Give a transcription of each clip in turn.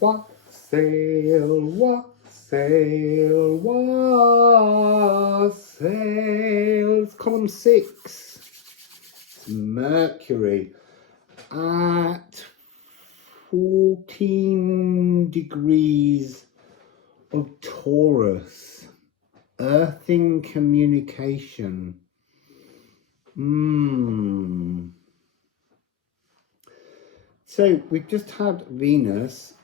Wassail, wassail, wassail. It's column 6. It's Mercury at 14 degrees of Taurus. Earthing communication. So we've just had Venus.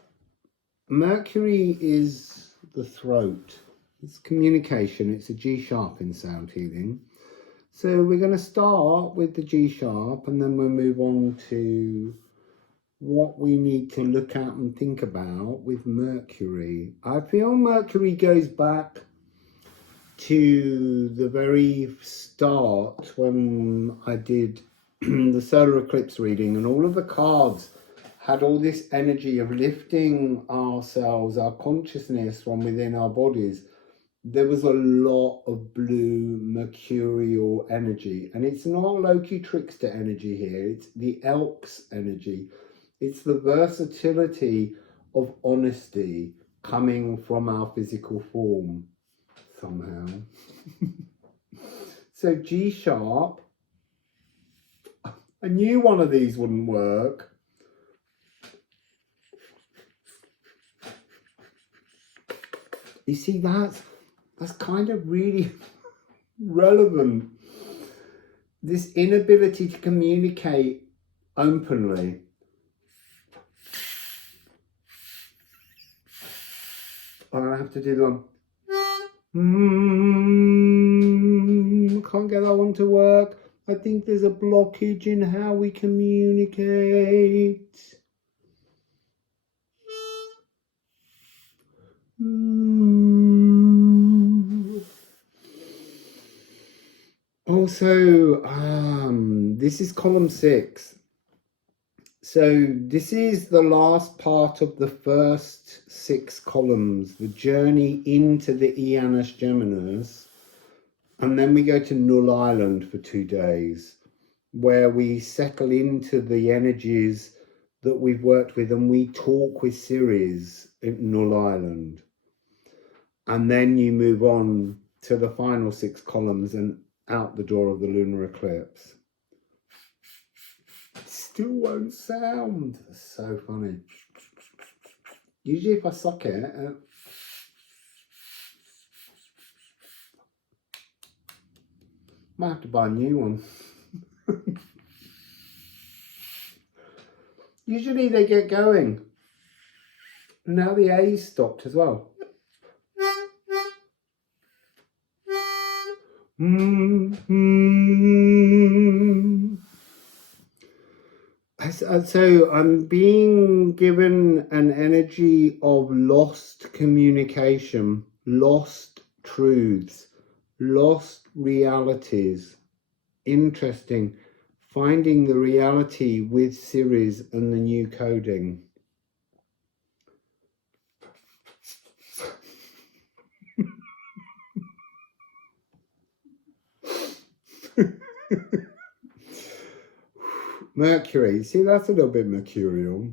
Mercury is the throat. It's communication. It's a G sharp in sound healing. So we're going to start with the G sharp and then we'll move on to what we need to look at and think about with Mercury. I feel Mercury goes back to the very start when I did the solar eclipse reading, and all of the cards had all this energy of lifting ourselves, our consciousness from within our bodies. There was a lot of blue mercurial energy, and it's not Loki trickster energy here, it's the Elks energy. It's the versatility of honesty coming from our physical form somehow. So G sharp, I knew one of these wouldn't work. You see, that's kind of really relevant. This inability to communicate openly. I have to do the one. Can't get that one to work. I think there's a blockage in how we communicate. Also, this is column 6. So this is the last part of the first 6 columns, the journey into the Janus Geminus. And then we go to Null Island for 2 days, where we settle into the energies that we've worked with, and we talk with Ceres at Null Island. And then you move on to the final 6 columns and out the door of the lunar eclipse. Still won't sound. So funny. Usually if I suck it, might have to buy a new one. Usually they get going. Now the A's stopped as well. So I'm being given an energy of lost communication, lost truths, lost realities. Interesting. Finding the reality with Ceres and the new coding. Mercury, see, that's a little bit mercurial.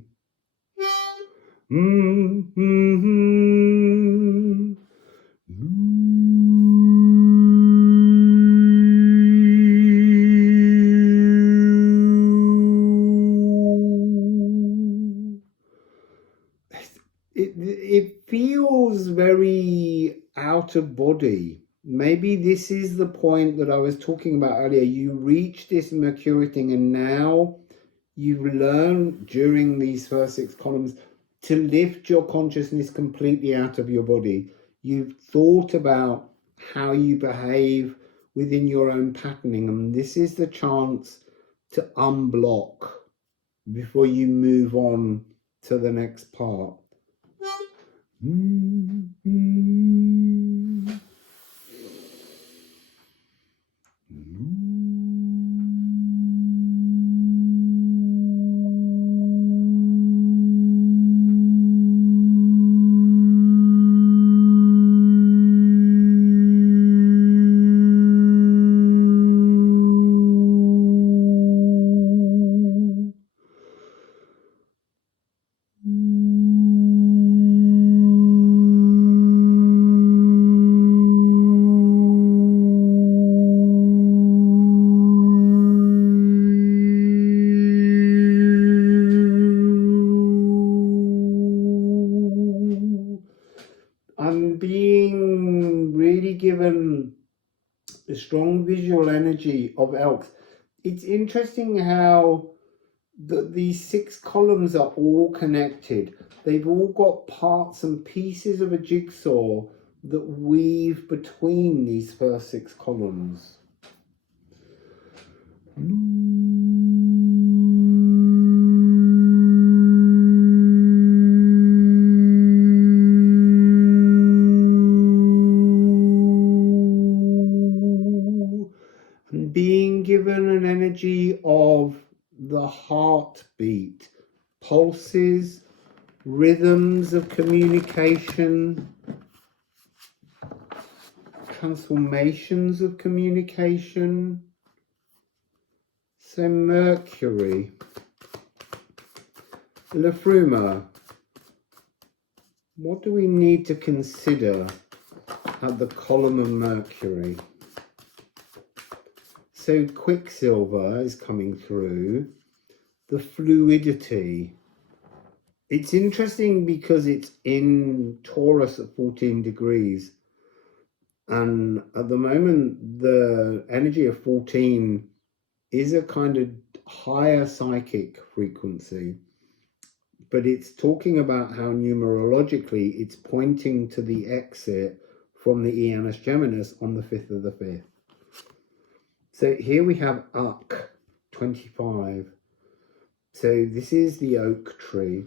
It feels very out of body. Maybe this is the point that I was talking about earlier. You reach this Mercury thing, and now you learn during these first 6 columns to lift your consciousness completely out of your body. You've thought about how you behave within your own patterning, and this is the chance to unblock before you move on to the next part. I'm being really given the strong visual energy of elks. It's interesting how these 6 columns are all connected. They've all got parts and pieces of a jigsaw that weave between these first 6 columns. And being given an energy of the heartbeat, pulses, rhythms of communication, transformations of communication. So Mercury, Liffruma, what do we need to consider at the column of Mercury? So Quicksilver is coming through, the fluidity. It's interesting because it's in Taurus at 14 degrees. And at the moment, the energy of 14 is a kind of higher psychic frequency. But it's talking about how numerologically it's pointing to the exit from the Janus Geminis on the 5th of the 5th. So here we have Uck 25. So this is the oak tree.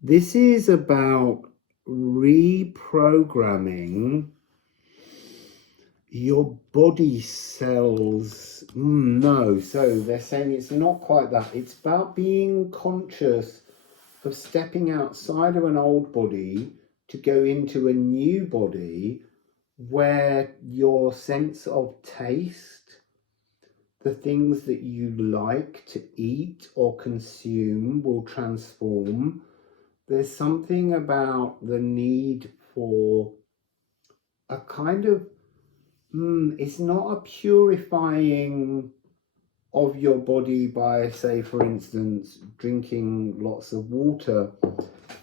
This is about reprogramming your body cells. No, so they're saying it's not quite that. It's about being conscious of stepping outside of an old body to go into a new body where your sense of taste, the things that you like to eat or consume will transform. There's something about the need for a kind of, it's not a purifying of your body by, say, for instance, drinking lots of water.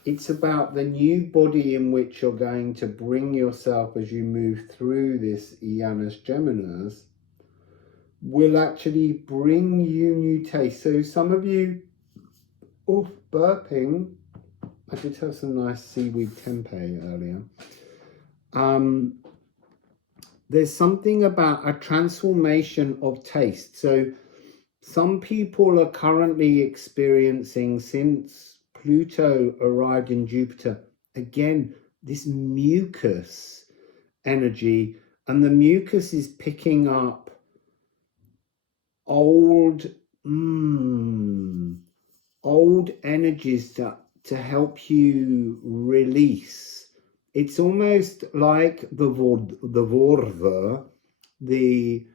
It's about the new body in which you're going to bring yourself as you move through this Janus Geminis will actually bring you new taste. So some of you, burping. I did have some nice seaweed tempeh earlier. There's something about a transformation of taste. So some people are currently experiencing, since Pluto arrived in Jupiter, again, this mucus energy, and the mucus is picking up old energies to help you release. It's almost like the Vorva, the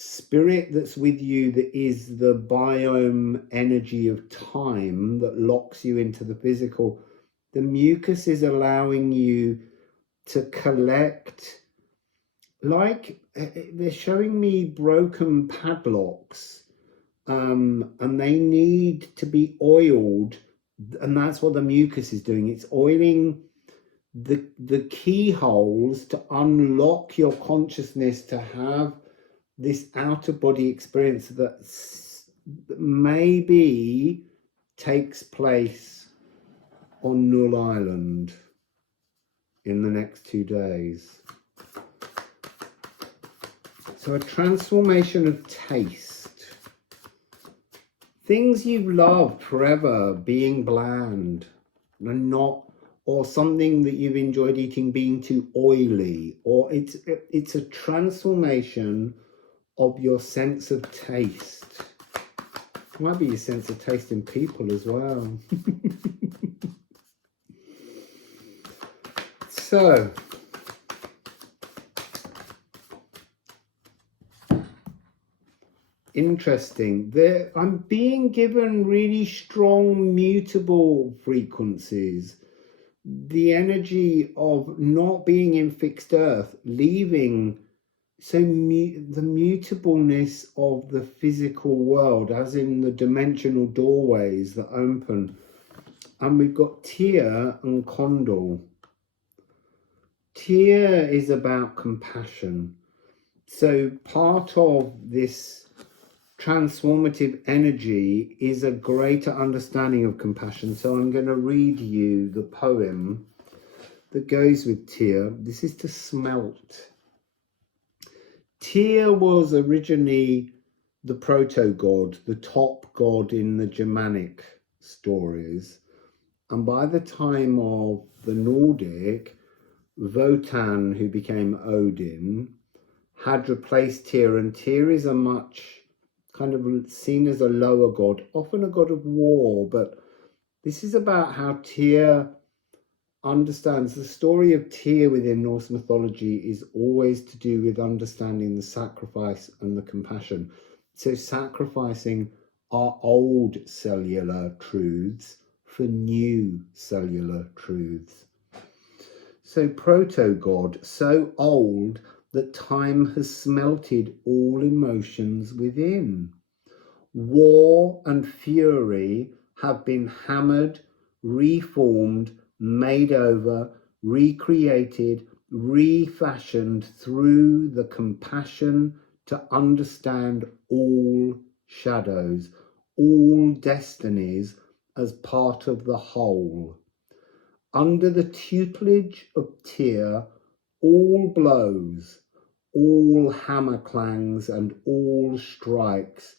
spirit that's with you, that is the biome energy of time that locks you into the physical. The mucus is allowing you to collect, like they're showing me broken padlocks, and they need to be oiled, and that's what the mucus is doing. It's oiling the keyholes to unlock your consciousness to have this outer body experience that maybe takes place on Null Island in the next 2 days. So a transformation of taste. Things you've loved forever being bland and not, or something that you've enjoyed eating being too oily, or it's a transformation of your sense of taste. It might be your sense of taste in people as well. So, interesting. I'm being given really strong mutable frequencies. The energy of not being in fixed earth, leaving, so the mutableness of the physical world, as in the dimensional doorways that open. And we've got Tia and Condor. Tear is about compassion. So part of this transformative energy is a greater understanding of compassion. So I'm going to read you the poem that goes with tear. This is to smelt. Tyr was originally the proto-god, the top god in the Germanic stories. And by the time of the Nordic, Wotan, who became Odin, had replaced Tyr, and Tyr is a much kind of seen as a lower god, often a god of war, but this is about how Tyr understands. The story of Tyr within Norse mythology is always to do with understanding the sacrifice and the compassion. So sacrificing our old cellular truths for new cellular truths. So proto-god, so old that time has smelted all emotions within. War and fury have been hammered, reformed, made over, recreated, refashioned through the compassion to understand all shadows, all destinies as part of the whole. Under the tutelage of Tyr, all blows, all hammer clangs and all strikes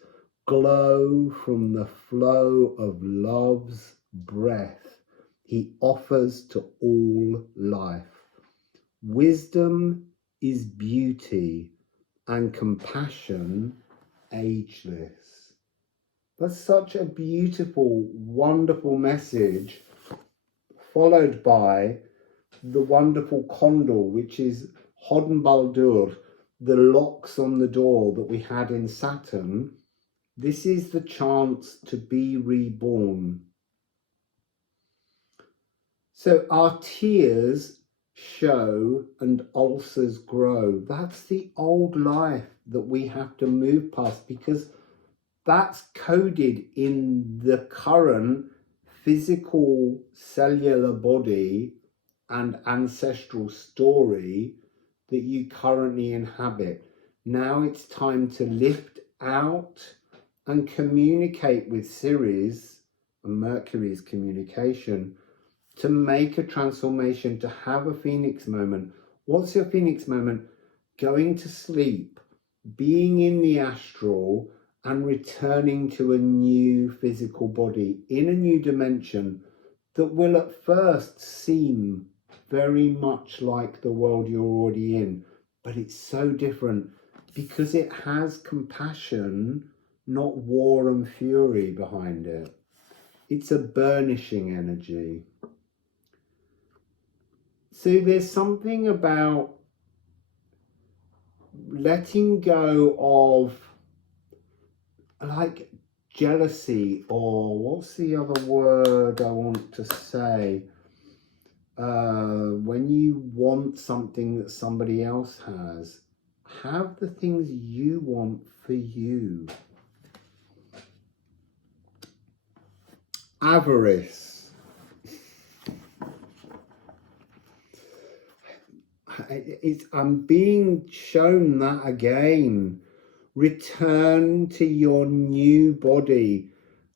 glow from the flow of love's breath he offers to all life. Wisdom is beauty and compassion ageless. That's such a beautiful, wonderful message, followed by the wonderful condor, which is Hodenbaldur, the locks on the door that we had in Saturn. This is the chance to be reborn. So our tears show and ulcers grow. That's the old life that we have to move past, because that's coded in the current physical cellular body and ancestral story that you currently inhabit. Now it's time to lift out and communicate with Ceres and Mercury's communication to make a transformation, to have a phoenix moment. What's your phoenix moment? Going to sleep, being in the astral, and returning to a new physical body in a new dimension that will at first seem very much like the world you're already in, but it's so different because it has compassion, not war and fury behind it. It's a burnishing energy. So there's something about letting go of, like, jealousy, or what's the other word I want to say? When you want something that somebody else has, have the things you want for you. Avarice. I'm being shown that again. Return to your new body.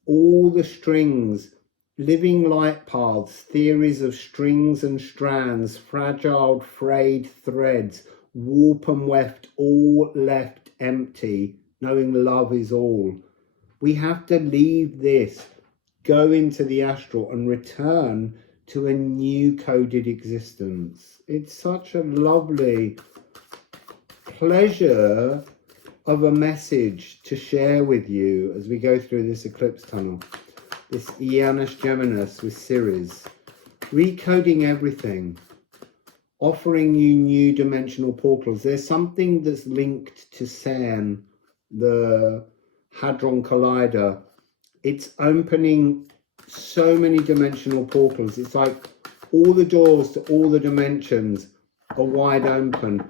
All the strings, living light paths, theories of strings and strands, fragile, frayed threads, warp and weft, all left empty, knowing love is all. We have to leave this, go into the astral and return to a new coded existence. It's such a lovely pleasure of a message to share with you as we go through this eclipse tunnel. This Janus Geminus with Ceres, recoding everything, offering you new dimensional portals. There's something that's linked to CERN, the Hadron Collider. It's opening so many dimensional portals. It's like all the doors to all the dimensions are wide open.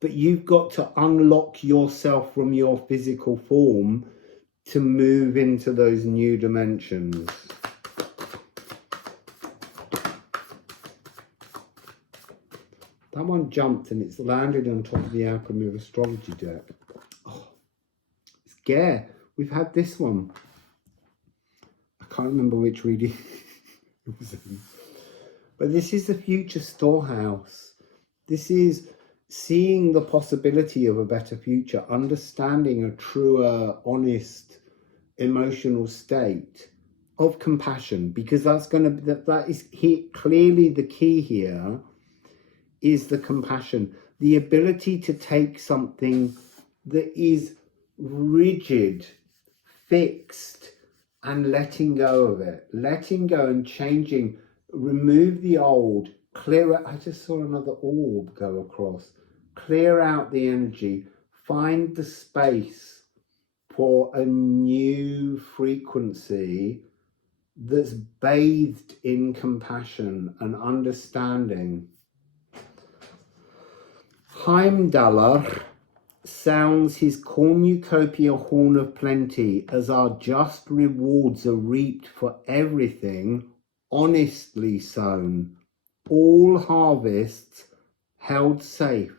But you've got to unlock yourself from your physical form to move into those new dimensions. That one jumped and it's landed on top of the Alchemy of Astrology deck. Oh, it's Gare. We've had this one. I can't remember which reading it was in. But this is the future storehouse. This is seeing the possibility of a better future, understanding a truer, honest, emotional state of compassion, because that's going to that is clearly the key here, is the compassion, the ability to take something that is rigid, fixed, and letting go of it, letting go and changing, remove the old, clear out. I just saw another orb go across. Clear out the energy, find the space for a new frequency that's bathed in compassion and understanding. Heimdallr sounds his cornucopia horn of plenty as our just rewards are reaped for everything honestly sown, all harvests held safe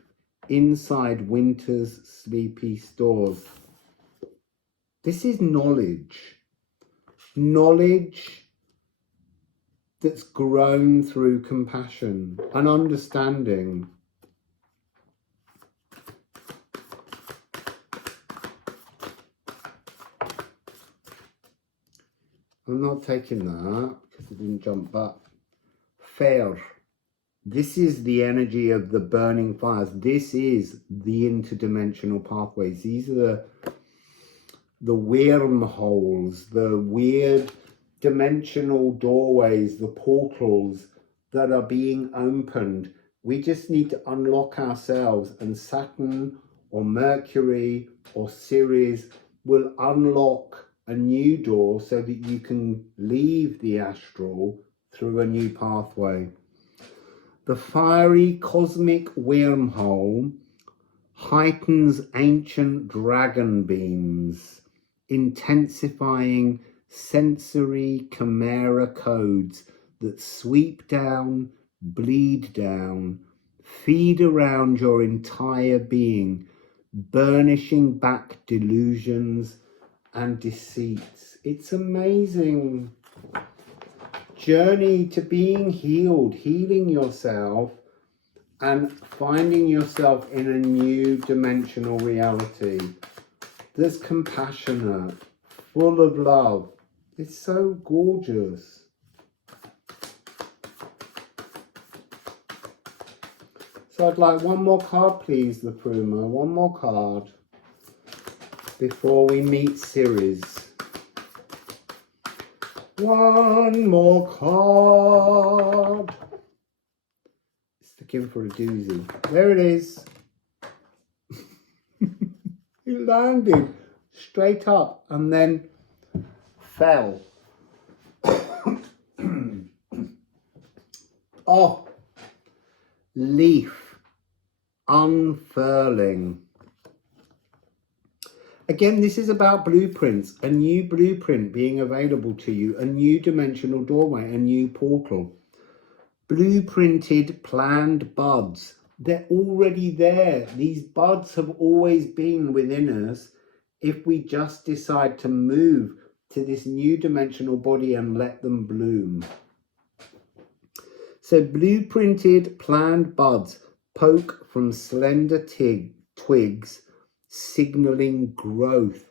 inside winter's sleepy stores. This is knowledge. Knowledge that's grown through compassion and understanding. I'm not taking that because it didn't jump up. Fair. This is the energy of the burning fires. This is the interdimensional pathways. These are the wormholes, the weird dimensional doorways, the portals that are being opened. We just need to unlock ourselves, and Saturn or Mercury or Ceres will unlock a new door so that you can leave the astral through a new pathway. The fiery cosmic wormhole heightens ancient dragon beams, intensifying sensory chimera codes that sweep down, bleed down, feed around your entire being, burnishing back delusions and deceits. It's amazing journey to being healed, healing yourself and finding yourself in a new dimensional reality that's compassionate, full of love. It's so gorgeous. So I'd like one more card, please, Liffruma. One more card before we meet Ceres. One more card. Looking for a doozy. There it is. It landed straight up and then fell. Oh, leaf unfurling. Again, this is about blueprints, a new blueprint being available to you, a new dimensional doorway, a new portal. Blueprinted, planned buds. They're already there. These buds have always been within us if we just decide to move to this new dimensional body and let them bloom. So blueprinted, planned buds poke from slender twigs, signaling growth.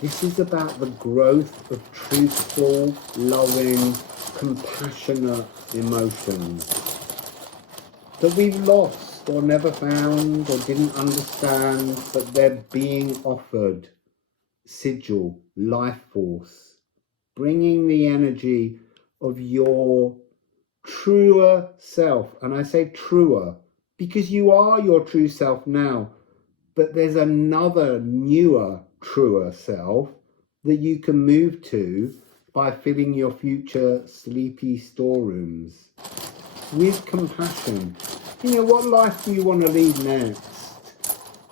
This is about the growth of truthful, loving, compassionate emotions that we've lost or never found or didn't understand, but they're being offered. Sigil, life force, bringing the energy of your truer self. And I say truer because you are your true self now, but there's another newer, truer self that you can move to by filling your future sleepy storerooms with compassion. You know, what life do you want to lead next?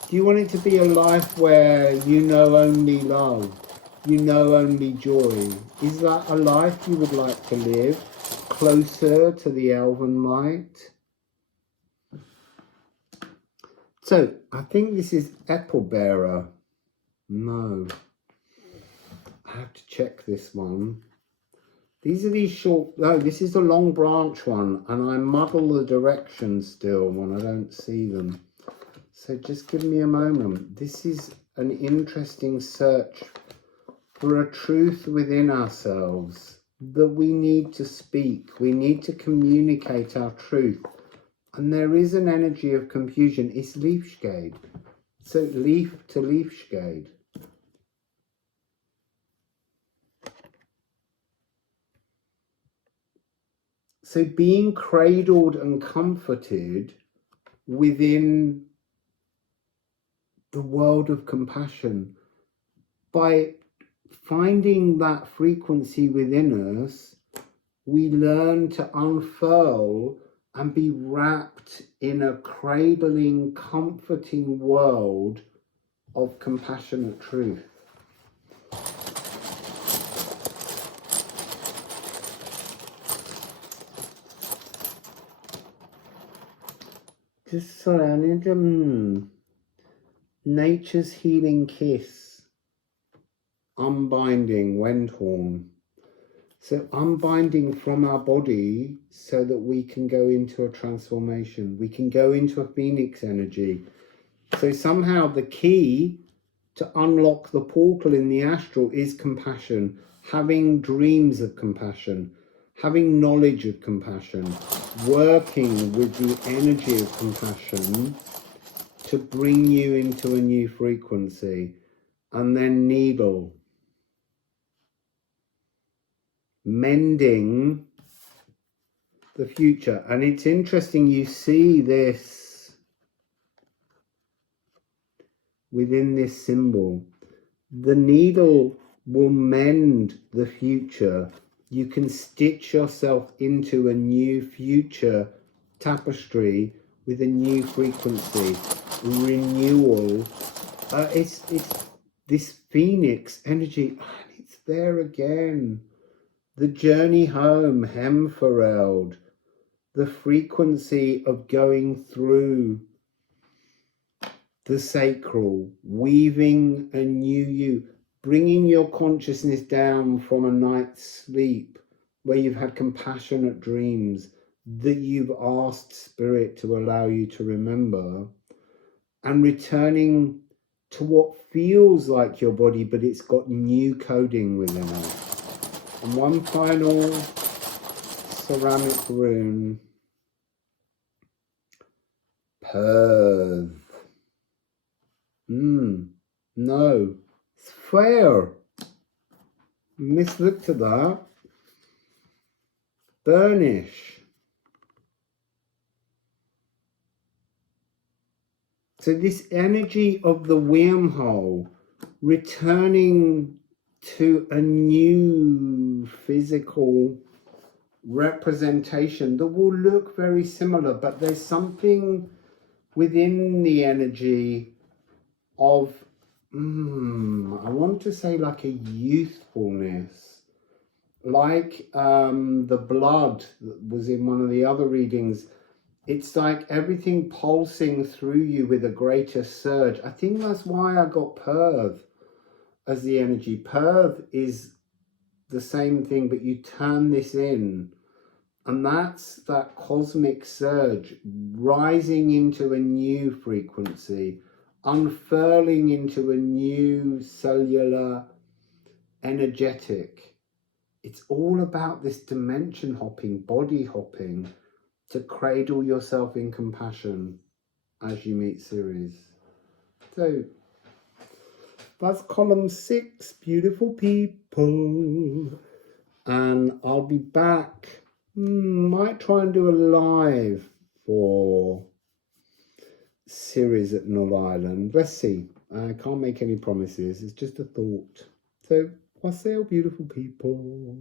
Do you want it to be a life where you know only love, you know only joy? Is that a life you would like to live closer to the elven light? So I think this is apple bearer. No, I have to check this one. These are these short, no, this is the long branch one, and I muddle the directions still when I don't see them. So just give me a moment. This is an interesting search for a truth within ourselves that we need to speak. We need to communicate our truth. And there is an energy of confusion. It's leaf shade. So leaf to leaf shade. So being cradled and comforted within the world of compassion by finding that frequency within us, we learn to unfurl and be wrapped in a cradling, comforting world of compassionate truth. Just sorry, I need nature's healing kiss. Unbinding Wendhorn. So unbinding from our body so that we can go into a transformation. We can go into a phoenix energy. So somehow the key to unlock the portal in the astral is compassion. Having dreams of compassion. Having knowledge of compassion. Working with the energy of compassion to bring you into a new frequency. And then needle. Mending the future. And it's interesting, you see this within this symbol. The needle will mend the future. You can stitch yourself into a new future tapestry with a new frequency, renewal. It's this phoenix energy, and it's there again. The journey home, Hemfereld, the frequency of going through the sacral, weaving a new you, bringing your consciousness down from a night's sleep where you've had compassionate dreams that you've asked Spirit to allow you to remember, and returning to what feels like your body, but it's got new coding within it. And one final ceramic rune. Perth. No. Fair. Mislooked at that. Burnish. So this energy of the wormhole returning to a new physical representation that will look very similar, but there's something within the energy of, I want to say like a youthfulness, like the blood that was in one of the other readings. It's like everything pulsing through you with a greater surge. I think that's why I got Perth as the energy. Perth is the same thing, but you turn this in, and that's that cosmic surge, rising into a new frequency, unfurling into a new cellular energetic. It's all about this dimension hopping, body hopping, to cradle yourself in compassion as you meet Ceres. So that's column 6, beautiful people. And I'll be back. Might try and do a live for Ceres at Null Island. Let's see. I can't make any promises. It's just a thought. So, Wassail, beautiful people.